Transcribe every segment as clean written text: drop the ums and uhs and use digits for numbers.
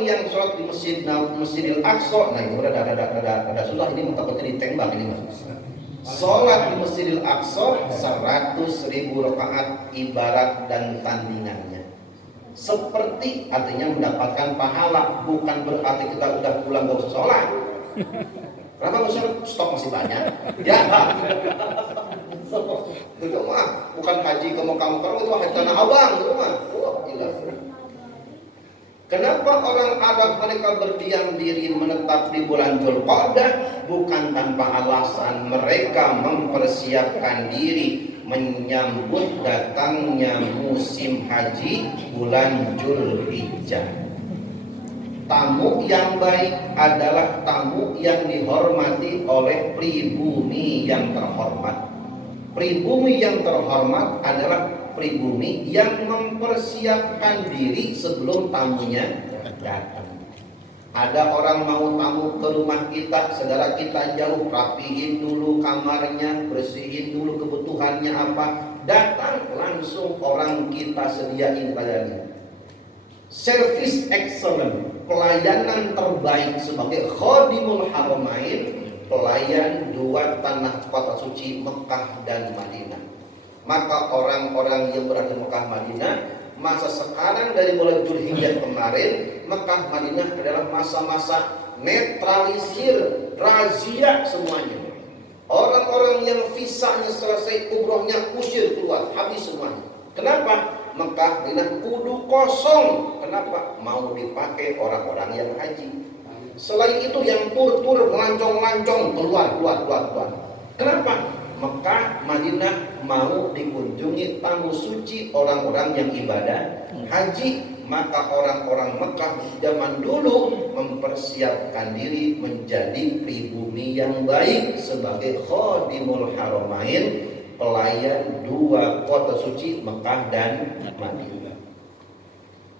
orang yang sholat di Masjidil Aqsa, nah ini udah ada susah ini takutnya ditembak ini mas. Sholat di Masjidil Aqsa 100.000 rakaat ibarat dan tandingannya. Seperti artinya mendapatkan pahala, bukan berarti kita udah pulang gak usah sholat. Kenapa gak usah, stok masih banyak? Ya, itu mah bukan haji ke Mekah, itu haji Tanah Abang itu mah. Wah, gila. Kenapa orang Arab mereka berdiam diri menetap di bulan Dzulqa'dah? Bukan tanpa alasan, mereka mempersiapkan diri menyambut datangnya musim haji bulan Dzulhijjah. Tamu yang baik adalah tamu yang dihormati oleh pribumi yang terhormat. Pribumi yang terhormat adalah pribumi yang mempersiapkan diri sebelum tamunya datang. Ada orang mau tamu ke rumah kita, saudara kita jauh, rapihin dulu kamarnya, bersihin dulu kebutuhannya apa, datang langsung orang kita sediain padanya. Service excellent, pelayanan terbaik sebagai Khadimul Haramain, pelayan dua tanah kota suci Mekah dan Madinah. Maka orang-orang yang berada di Mekah Madinah, masa sekarang dari mulai Dzulhijjah kemarin, Mekah Madinah adalah masa-masa netralisir, razia semuanya. Orang-orang yang visanya selesai, umrohnya usir keluar, habis semuanya. Kenapa? Mekah Madinah kudu kosong. Kenapa? Mau dipakai orang-orang yang haji. Selain itu yang tur-tur melancong-lancong keluar. Kenapa? Mekah Madinah mau dikunjungi tamu suci orang-orang yang ibadah haji. Maka orang-orang Mekah zaman dulu mempersiapkan diri menjadi pribumi yang baik sebagai Khadimul Haramain, pelayan dua kota suci Mekah dan Madinah.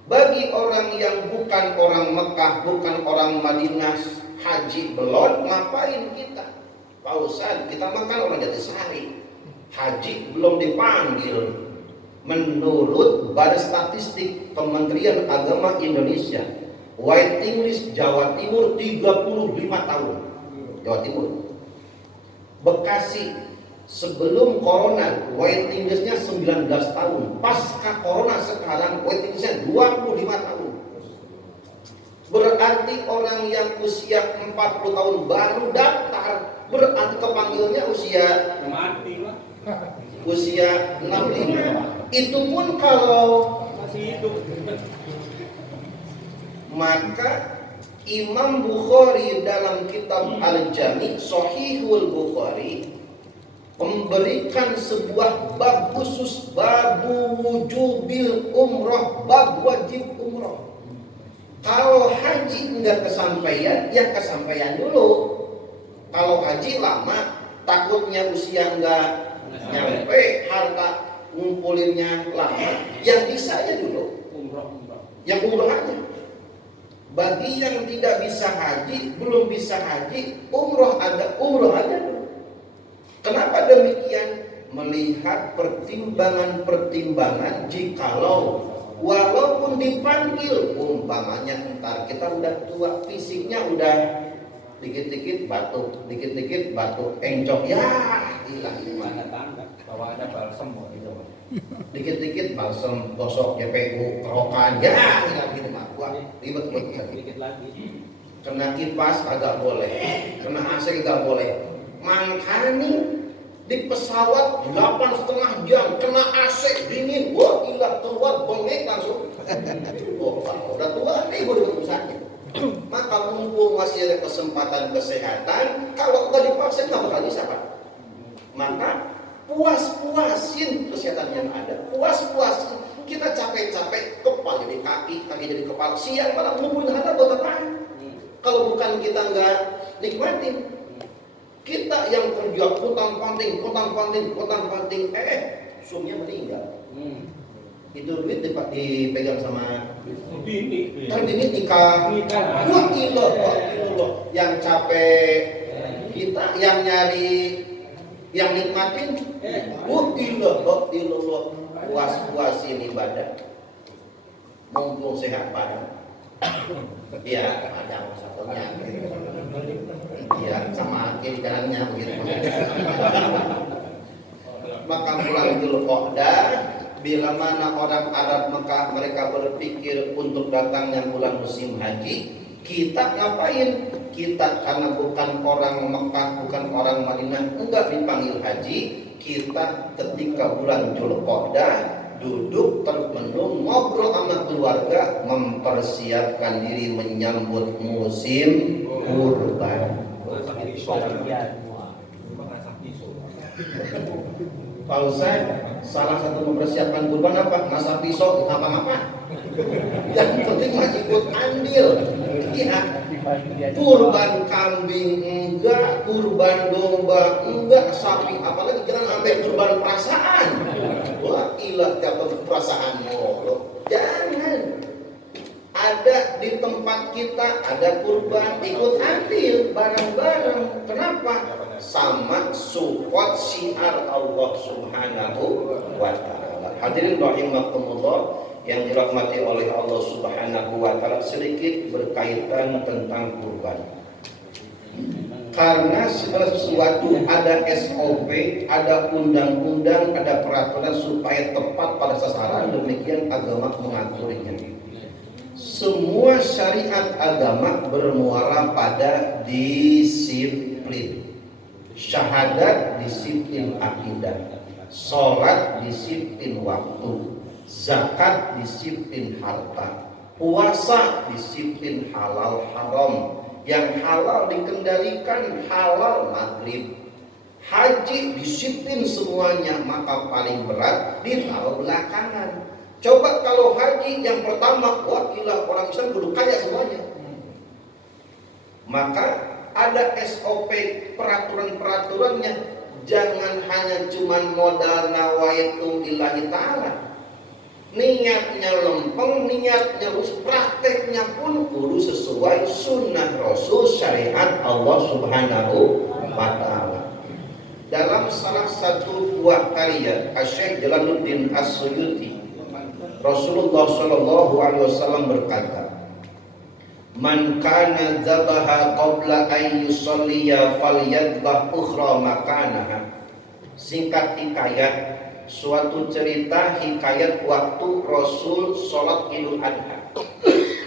Bagi orang yang bukan orang Mekah, bukan orang Madinah, haji belum, ngapain kita? Pak Ustaz, kita makan orang Jatisari, haji belum dipanggil. Menurut Badan Statistik Kementerian Agama Indonesia, waiting list Jawa Timur 35 tahun. Jawa Timur. Bekasi sebelum corona waiting listnya 19 tahun. Pasca corona sekarang waiting listnya 25 tahun. Berarti orang yang usia 40 tahun baru daftar, berarti kepanggilnya usia mati lah. Usia 65. Itu pun kalau Masih hidup. maka Imam Bukhari dalam kitab Al-Jami' Sahihul Bukhari memberikan sebuah bab khusus, babu wujubil umrah, bab wajib umrah. Kalau haji enggak kesampaian, ya kesampaian dulu. Kalau haji lama, takutnya usia enggak nyampe, harta ngumpulinnya lama, yang bisa aja dulu, yang umroh aja. Bagi yang tidak bisa haji, belum bisa haji, umroh aja dulu. Kenapa demikian? Melihat pertimbangan-pertimbangan jikalau walaupun dipanggil, umpamanya ntar kita udah tua, fisiknya udah dikit-dikit batuk, encok, ya hilang gimana tanda bahwa ada balsem gitu. Dikit-dikit balsem, gosok JPU, kerokan, ya hilang gitu mah. Wah, ribet dikit lagi. Kena kipas agak boleh, kena AC agak boleh. Makanya di pesawat 8,5 jam kena AC dingin, wah gila, keluar bengek langsung. Oh, udah tua nih gue udah sakit. Maka mumpung masih ada kesempatan kesehatan, kalau nggak dipaksa nggak bakal bisa Pak. Maka puas-puasin kesehatan yang ada, puas-puasin. Kita capek-capek, kepala jadi kaki jadi kepala. Siang malam ngumpulin harta buat apa? Kalau bukan kita nggak nikmatin, kita yang kerja potang-panting, suaminya meninggal. Itu duit dipegang sama bini. Kan bini nikah. Wah gila. Yang capek kita, yang nyari, yang nikmatin. Wah gila. Puas-puasin ibadah. Mumpung sehat badan. Iya, ada satunya. Iya, sama kiri kanannya begitu. Maka bulan Dzulqa'dah, bila mana orang Arab Mekah mereka berpikir untuk datangnya bulan musim haji, kita ngapain? Kita karena bukan orang Mekah, bukan orang Madinah, enggak dipanggil haji. Kita ketika bulan Dzulqa'dah duduk termenung ngobrol sama keluarga, mempersiapkan diri menyambut musim kurban. Pak Ustaz, salah satu mempersiapkan kurban apa? Masak pisau, apa-apa. Yang penting mah ikut andil. Iya. Kurban kambing enggak, kurban domba enggak, sapi apalagi jangan sampai kurban perasaan. Wah, ilah dapat perasaan lo. Jangan. Ada di tempat kita ada kurban, ikut andil bareng-bareng. Kenapa? Sama support syiar Allah Subhanahu wa taala. Hadirin rahimakumullah yang dirahmati oleh Allah Subhanahu wa taala, sedikit berkaitan tentang kurban. Karena segala sesuatu ada SOP, ada undang-undang, ada peraturan supaya tepat pada sasaran, demikian agama mengaturnya. Semua syariat agama bermuara pada disiplin. Syahadat disiplin akidah, sholat disiplin waktu, zakat disiplin harta, puasa disiplin halal haram, yang halal dikendalikan halal maghrib, haji disiplin semuanya, maka paling berat ditaruh belakangan. Coba kalau haji yang pertama, wah gila orang Islam kudu kaya semuanya. Maka ada SOP, peraturan-peraturannya. Jangan hanya cuman modal nawaitu lillahi ta'ala. Niatnya lempeng, niatnya lurus, prakteknya pun kudu sesuai sunnah Rasul, syariat Allah Subhanahu wa ta'ala. Dalam salah satu buah karya Syekh Jalaluddin As-Suyuti, Rasulullah Shallallahu Alaihi Wasallam berkata, "Man kana zabaha qabla an yusalliya falyadbah ukhra makanaha." Singkat hikayat, suatu cerita hikayat waktu Rasul sholat Idul Adha.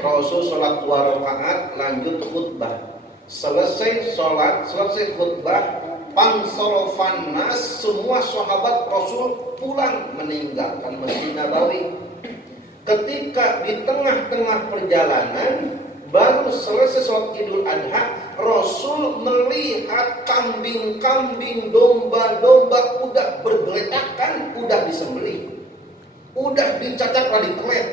Rasul sholat 2 rakaat, lanjut khutbah. Selesai sholat, selesai khutbah, pansorofan nas, semua sahabat Rasul pulang meninggalkan Masjid Nabawi. Ketika di tengah-tengah perjalanan, baru selesai sholat Idul Adha, Rasul melihat kambing-kambing, domba-domba udah bergeletakan, udah disembelih, udah dicacat lagi kelet.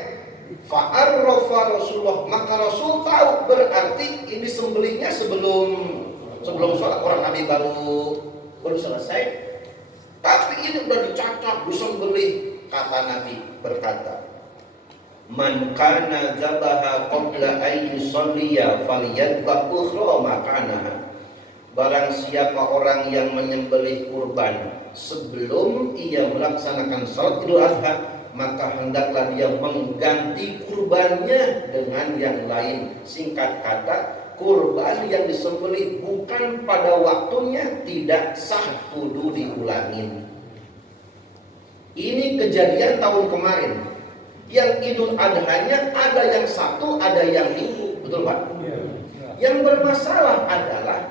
Fa'arrafa Rasulullah, maka Rasul tahu berarti ini sembelihnya sebelum sholat, orang Nabi baru selesai, tapi ini udah dicacat, disembelih. Kata Nabi berkata, "Man kana zabaha qabla an yusalliya falyadbah ukhra makanaha." Barang siapa orang yang menyembelih kurban sebelum ia melaksanakan salat Idul Adha, maka hendaklah dia mengganti kurbannya dengan yang lain. Singkat kata, kurban yang disembelih bukan pada waktunya tidak sah, kudu diulangin. Ini kejadian tahun kemarin. Yang Idul Adhanya ada yang Sabtu, ada yang Minggu, betul Pak? Yang bermasalah adalah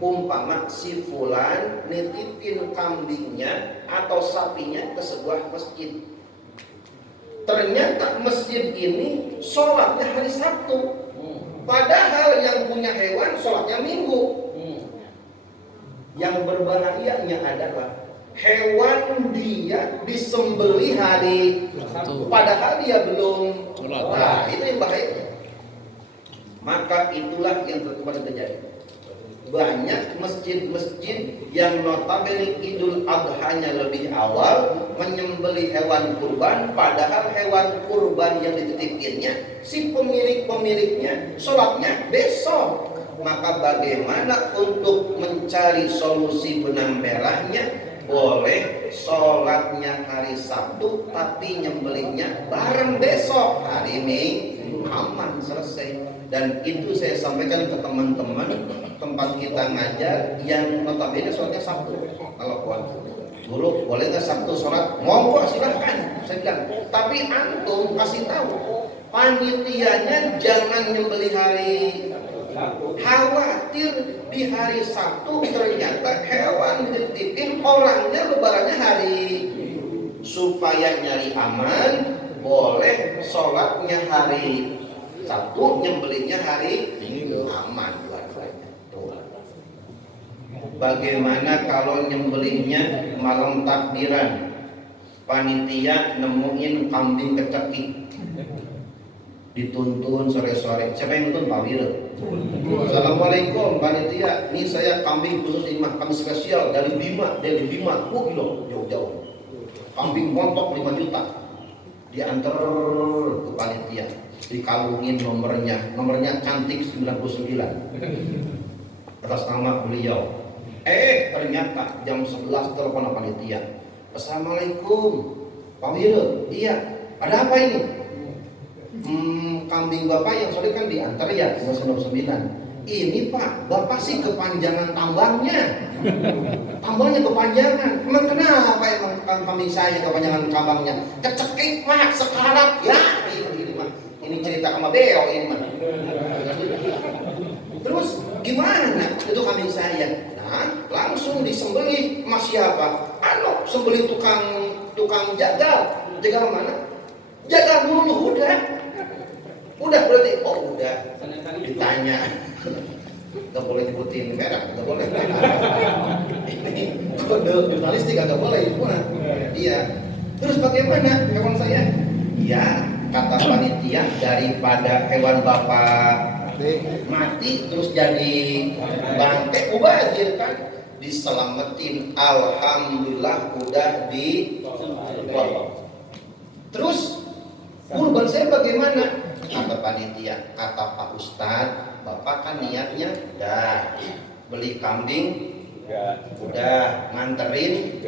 umpama si fulan nitipin kambingnya atau sapinya ke sebuah masjid. Ternyata masjid ini sholatnya hari Sabtu, padahal yang punya hewan sholatnya Minggu. Yang berbahayanya adalah hewan dia disembelih hari Sabtu, padahal dia belum sholat. Nah, itu yang bahaya. Maka itulah yang kemarin terjadi. Banyak masjid-masjid yang notabene Idul Adhanya lebih awal menyembelih hewan kurban, padahal hewan kurban yang dititipinnya si pemiliknya sholatnya besok. Maka bagaimana untuk mencari solusi benang merahnya? Boleh sholatnya hari Sabtu tapi nyembelihnya bareng besok hari Minggu. aman, selesai. Dan itu saya sampaikan ke teman-teman tempat kita ngajar yang notabene sholatnya Sabtu. Kalau kuat guru boleh nggak Sabtu sholat? Monggo silahkan, saya bilang. Tapi antum kasih tahu panitianya jangan nyembeli hari, khawatir di hari Sabtu ternyata hewan dititipin, orangnya lebarannya hari, supaya nyari aman boleh sholatnya hari Sabtu, nyembelinya hari Minggu, aman dua-duanya. Bagaimana kalau nyembelihnya malam takbiran, panitia nemuin kambing kecekik, dituntun sore-sore, siapa yang nonton? Pak Wira. Assalamualaikum panitia, ini saya kambing khusus imah, kambing spesial dari Bima, kilo jauh-jauh, kambing montok 5 juta, diantar ke panitia, dikalungin nomornya cantik 99 atas nama beliau. Ternyata jam 11 telepon panitia, Assalamualaikum Pak Wira, iya ada apa ini? Kambing bapak yang sore kan diantar ya 99. Ini pak, bapak sih kepanjangan tambangnya kepanjangan. Emang kenapa emang kambing saya kepanjangan tambangnya? Kecekik pak, sekarat ya. Ini cerita sama Beo ini mah. Terus gimana itu kambing saya? Nah, langsung disembelih sama siapa? Sembelih tukang jagal mana? Jagal dulu udah berarti udah ditanya, nggak boleh nyebutin merek, nggak boleh. Ini kode jurnalistik nggak boleh itu mah. Iya. Terus bagaimana hewan saya? Ya kata panitia, daripada hewan bapak mati terus jadi bangke mubazir kan, diselamatin, alhamdulillah udah dipotong. Terus kurban saya bagaimana? Kata panitia, kata Pak Ustadz, bapak kan niatnya udah beli kambing, udah nganterin,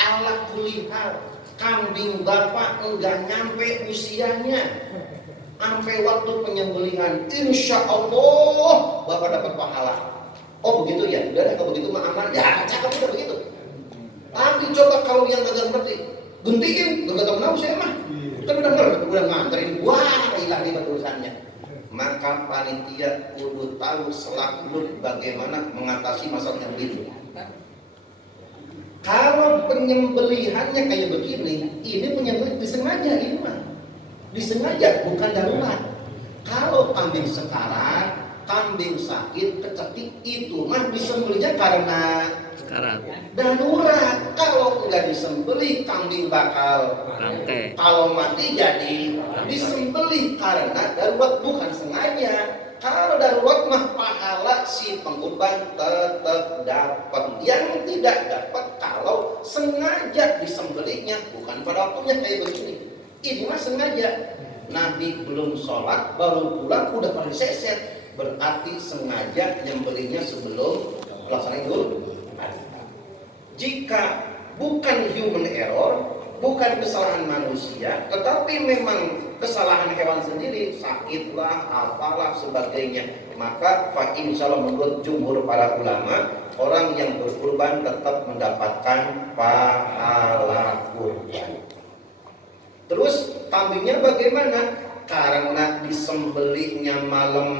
ala kulihal kambing bapak enggak nyampe usianya, sampai waktu penyembelihan, insya Allah bapak dapat pahala. Oh begitu ya, udah kalau begitu mah aman, ya cakep udah begitu. Tapi coba kalau yang kagak ngerti, gentiin, gak tahu saya mah. Kan udah nganterin, wah hilang ribet urusannya. Maka panitia kudu tahu selak-beluk bagaimana mengatasi masalah yang begitu. Kalau penyembelihannya kayak begini, ini penyembelih disengaja, ini mah disengaja, bukan darurat. Kalau kambing sekarat, kambing sakit, kecekik, itu mah disembelihnya karena darurat. Kalau enggak disembelih, kambing bakal bangke. Kalau mati jadi disembelih karena darurat, bukan sengaja. Kalau darurat mah pahala si pengurban tetap dapat. Yang tidak dapat kalau sengaja disembelihnya, bukan pada waktunya kayak begini. Ini mah sengaja. Nabi belum sholat, baru pulang udah pada seset. Berarti sengaja nyembelihnya sebelum pelaksanaan Idul. Jika bukan human error, bukan kesalahan manusia, tetapi memang kesalahan hewan sendiri, sakitlah, apalah sebagainya, maka insyaallah menurut jumhur para ulama, orang yang berkurban tetap mendapatkan pahala kurban. Terus kambingnya bagaimana? Karena disembelihnya malam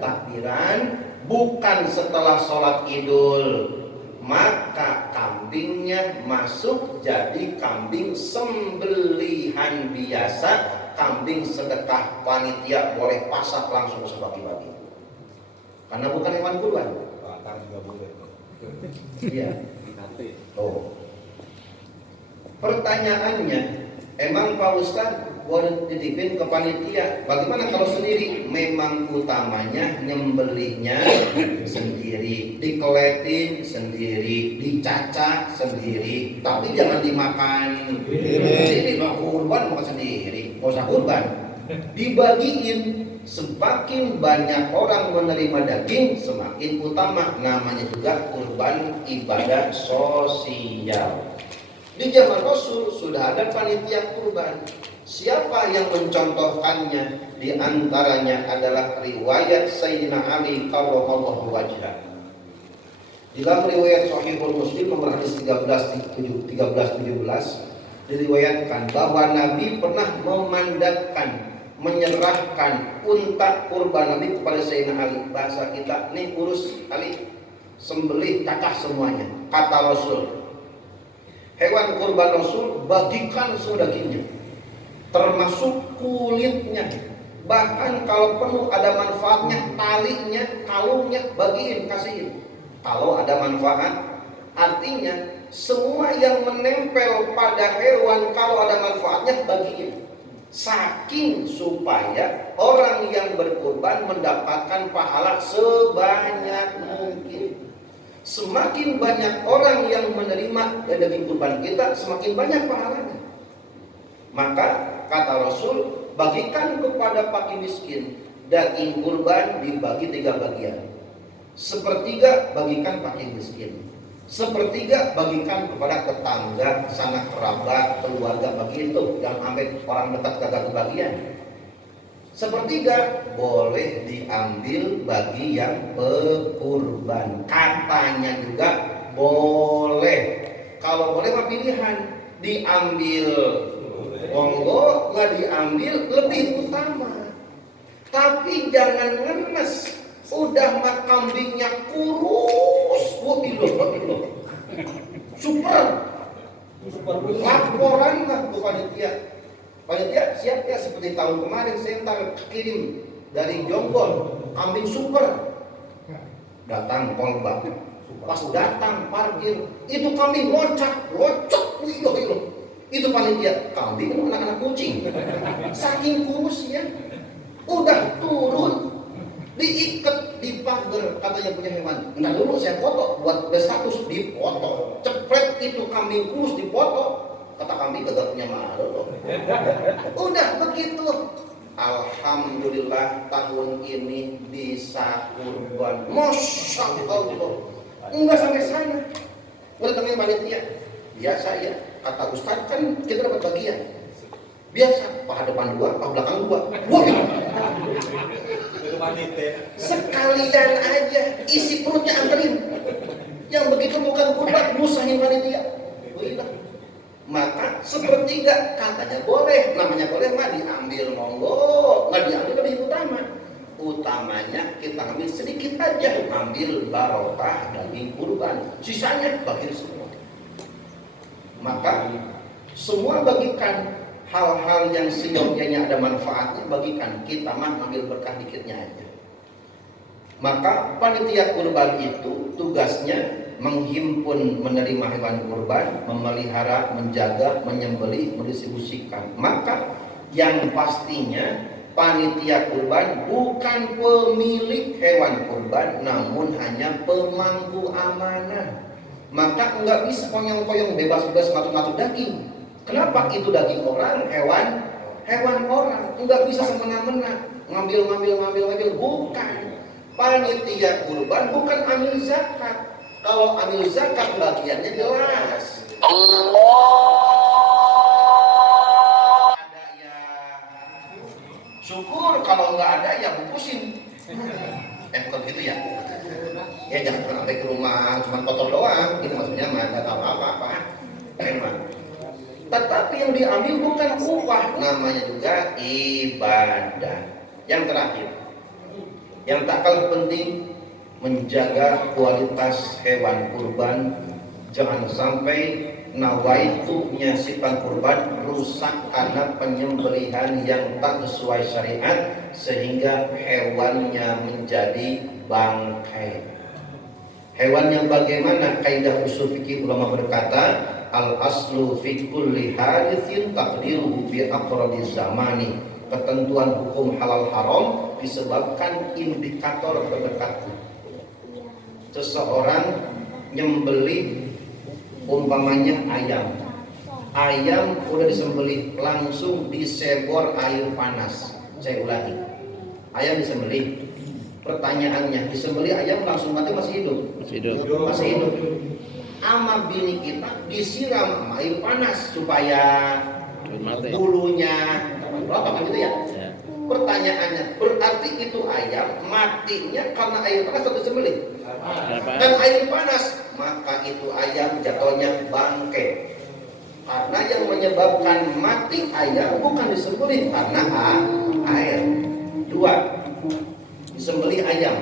takbiran, bukan setelah sholat Idul, maka kambingnya masuk jadi kambing sembelihan biasa, kambing sedekah panitia boleh pasak langsung sebagi-bagi. Karena bukan hewan kurban. Iya. Pertanyaannya, emang Pak Ustadz boleh titipin ke panitia? Bagaimana kalau sendiri? Memang utamanya nyembelihnya sendiri, dikeletin sendiri, dicacah sendiri, tapi jangan dimakan sendiri. Mau kurban mau sendiri, mau usah kurban, dibagiin. Semakin banyak orang menerima daging, semakin utama. Namanya juga kurban ibadah sosial. Di zaman Rasul sudah ada panitia kurban. Siapa yang mencontohkannya? Di antaranya adalah riwayat Sayyidina Ali karramallahu wajhah. Dalam riwayat Sahihul Muslim nomor hadis 1317 diriwayatkan bahwa Nabi pernah memandatkan, menyerahkan unta kurban Nabi kepada Sayyidina Ali. Bahasa kita, nih urus Ali, sembelih cacah semuanya. Kata Rasul, hewan kurban Rasul bagikan semua dagingnya, termasuk kulitnya. Bahkan kalau perlu ada manfaatnya, talinya, kalungnya, bagiin, kasihin. Kalau ada manfaat, artinya semua yang menempel pada hewan kalau ada manfaatnya bagiin. Saking supaya orang yang berkurban mendapatkan pahala sebanyak mungkin. Semakin banyak orang yang menerima daging kurban kita, semakin banyak pahalanya. Maka kata Rasul, bagikan kepada fakir miskin. Daging kurban dibagi 3 bagian. Sepertiga bagikan fakir miskin, sepertiga bagikan kepada tetangga, sanak kerabat, keluarga, bagi itu. Jangan sampai orang dekat kagak kebagian. Sepertiga boleh diambil bagi yang berkurban. Katanya juga boleh. Kalau boleh mah pilihan, diambil monggo, nggak diambil lebih utama. Tapi jangan ngenes. Udah mah kambingnya kurus, waduh, super. Laporan lah ke panitia. Panitia siap ya, seperti tahun kemarin saya kirim dari Jonggol kambing super. Datang Polbak, pas datang parkir itu kambing loncat, itu panitia, kambing kan anak-anak kucing, saking kurus ya. Udah turun, diikat di pagar, katanya punya hewan. Nah dulu saya foto buat berstatus, dipoto, cepret itu kambing kurus dipoto. Kata kambing kagak punya malu loh. Udah begitu. Alhamdulillah tahun ini bisa kurban. Masya Allah. Enggak sampai sana. Udah temen panitia. Biasa ya. Kata Ustaz kan kita dapat bagian. Biasa, paha depan 2, paha belakang 2. Wah, sekalian aja isi perutnya anterin. Yang begitu bukan kurban, musahin panitia. Berilah. Maka sepertiga katanya boleh, namanya boleh mah diambil monggo, nggak diambil lebih utama. Utamanya kita ambil sedikit aja, ambil barokah daging kurban, sisanya bagi semua. Maka semua bagikan. Hal-hal yang seyogyanya ada manfaatnya bagikan. Kita mah ambil berkah dikitnya aja. Maka panitia kurban itu tugasnya menghimpun, menerima hewan kurban, memelihara, menjaga, menyembelih, mendistribusikan. Maka yang pastinya panitia kurban bukan pemilik hewan kurban, namun hanya pemangku amanah. Maka enggak bisa koyong-koyong bebas-bebas ngatur-ngatur daging. Kenapa? Itu daging orang, hewan orang. Enggak bisa semena-mena ngambil. Bukan. Panitia kurban bukan amil zakat. Kalau amil zakat bagiannya jelas. Allah. Ada ya syukur, kalau enggak ada ya bungkusin. Bukan gitu ya. Ya jangan sampai ke rumah cuma kotor doang. Itu maksudnya mah enggak tahu apa-apa. Memang. Tetapi yang diambil bukan upah, namanya juga ibadah. Yang terakhir, yang tak kalah penting, menjaga kualitas hewan kurban. Jangan sampai nawaitu menyaksikan kurban rusak karena penyembelihan yang tak sesuai syariat sehingga hewannya menjadi bangkai. Hewan yang bagaimana? Kaidah usul fikih ulama berkata, al aslu fi kulli haditsin taqdiruhu bi aqrabi zamani. Ketentuan hukum halal haram disebabkan indikator terdekatnya. Seseorang nyembelih umpamanya ayam udah disembelih, langsung disebor air panas. Saya ulangi, ayam disembelih. Pertanyaannya, disembelih ayam langsung mati masih hidup? Masih hidup. Ama bini kita disiram air panas supaya Mati. bulunya berapa kan gitu ya? Ya. Pertanyaannya, berarti itu ayam matinya karena air panas atau disembelih? Kenapa? Dan air panas, maka itu ayam jatuhnya bangke. Karena yang menyebabkan mati ayam bukan disembelih karena air. Dua, disembelih ayam,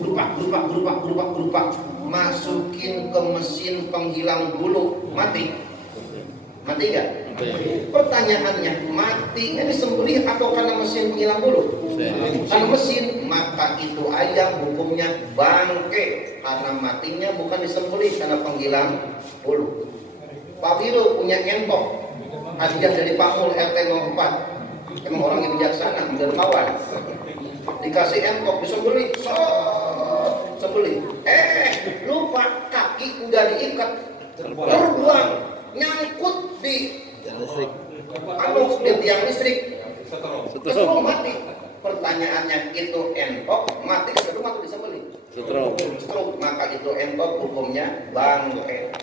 gerupak, masukin ke mesin penghilang bulu, mati nggak? Pertanyaannya, matinya disembelih atau karena mesin penghilang bulu? Karena mesin, maka itu ayam hukumnya bangke karena matinya bukan disembelih karena penghilang bulu. Pak Biro punya entok, hadiah dari Pak Mul RT 04. Emang orang yang bijaksana, dermawan. Dikasih entok disembelih, sembelih. Lupa kaki udah diikat, terbuang, nyangkut di tiang listrik, keselung mati. Pertanyaannya, itu entok mati keselung atau disembelih? Stroke, maka itu entok hukumnya bangke.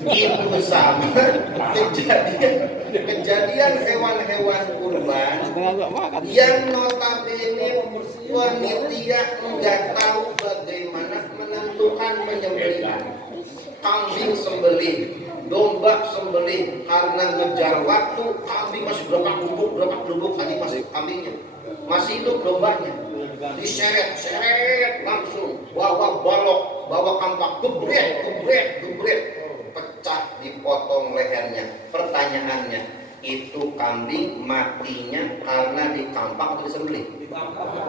Itu sama kejadian hewan-hewan kurban yang notabene panitia nggak tahu bagaimana menentukan penyembelihan. Kambing sembelih, domba sembelih, karena ngejar waktu, kambing masih berapa gelubuk tadi masih kambingnya, masih hidup dombanya, diseret langsung, bawa balok, bawa kampak, gebret, pecah, dipotong lehernya. Pertanyaannya, itu kambing matinya karena dikampak atau disembelih?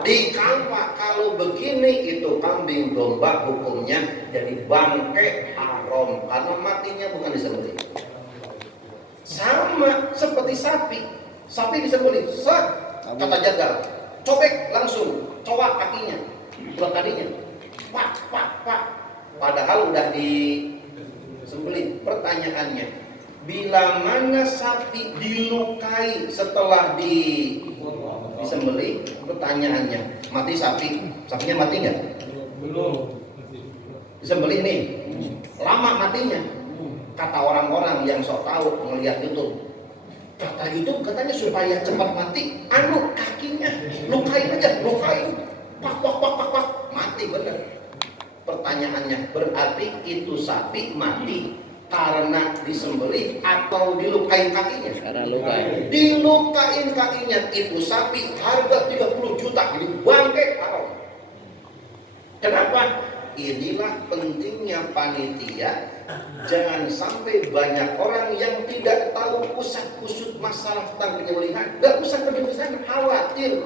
Dikampak. Kalau begini, itu kambing domba hukumnya jadi bangke haram karena matinya bukan disembelih. Sama seperti sapi disembelih, kata jagal, cobek langsung, cowak kakinya, dua tadinya, pak, padahal udah disembelih. Pertanyaannya, bila mana sapi dilukai setelah disembelih? Pertanyaannya, mati sapinya mati nggak? Belum. Disembelih nih, lama matinya. Kata orang-orang yang sok tahu melihat YouTube, kata YouTube katanya supaya cepat mati, kakinya lukain, pak, mati bener. Pertanyaannya, berarti itu sapi mati karena disembelih atau dilukain kakinya? Karena luka. Dilukain kakinya, itu sapi harga 30 juta, jadi bangke haram. Kenapa? Inilah pentingnya panitia. Jangan sampai banyak orang yang tidak tahu usut masalah tentang penyembelihan. Gak usah pergi ke sana, khawatir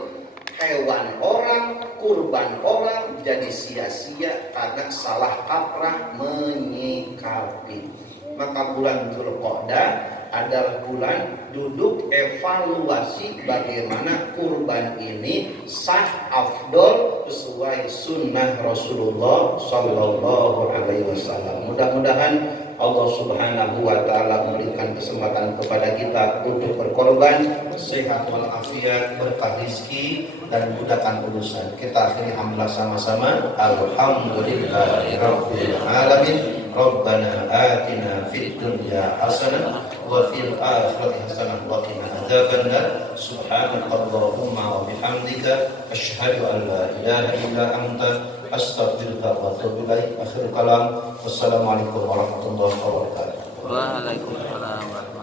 hewan orang, kurban orang jadi sia-sia karena salah kaprah menyikapi. Maka bulan Dzulqa'dah adalah bulan duduk evaluasi bagaimana kurban ini sah, afdol, sesuai sunnah Rasulullah Sallallahu Alaihi Wasallam. Mudah-mudahan Allah Subhanahu wa Ta'ala memberikan kesempatan kepada kita untuk berkorban, sehat walafiat, berkah rezeki dan mudahkan urusan. Kita akhiri alhamdulillah sama-sama. Alhamdulillahirabbil alamin. Rabbana atina fid dunya hasanah wa fil akhirati hasanah wa qina adzabannar. Subhanakallahumma wa bihamdika asyhadu an la ilaha illa anta astaghfiruka wa atubu ilaik. Akhir kalam. Wassalamualaikum warahmatullahi wabarakatuh. Waalaikumsalam.